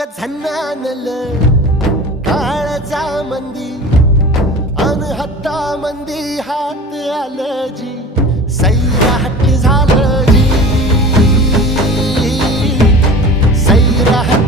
ग झन्नानल काळजा मंदी अन हत्ता मंदी हात आलं जी सैराट झालं जी सैराट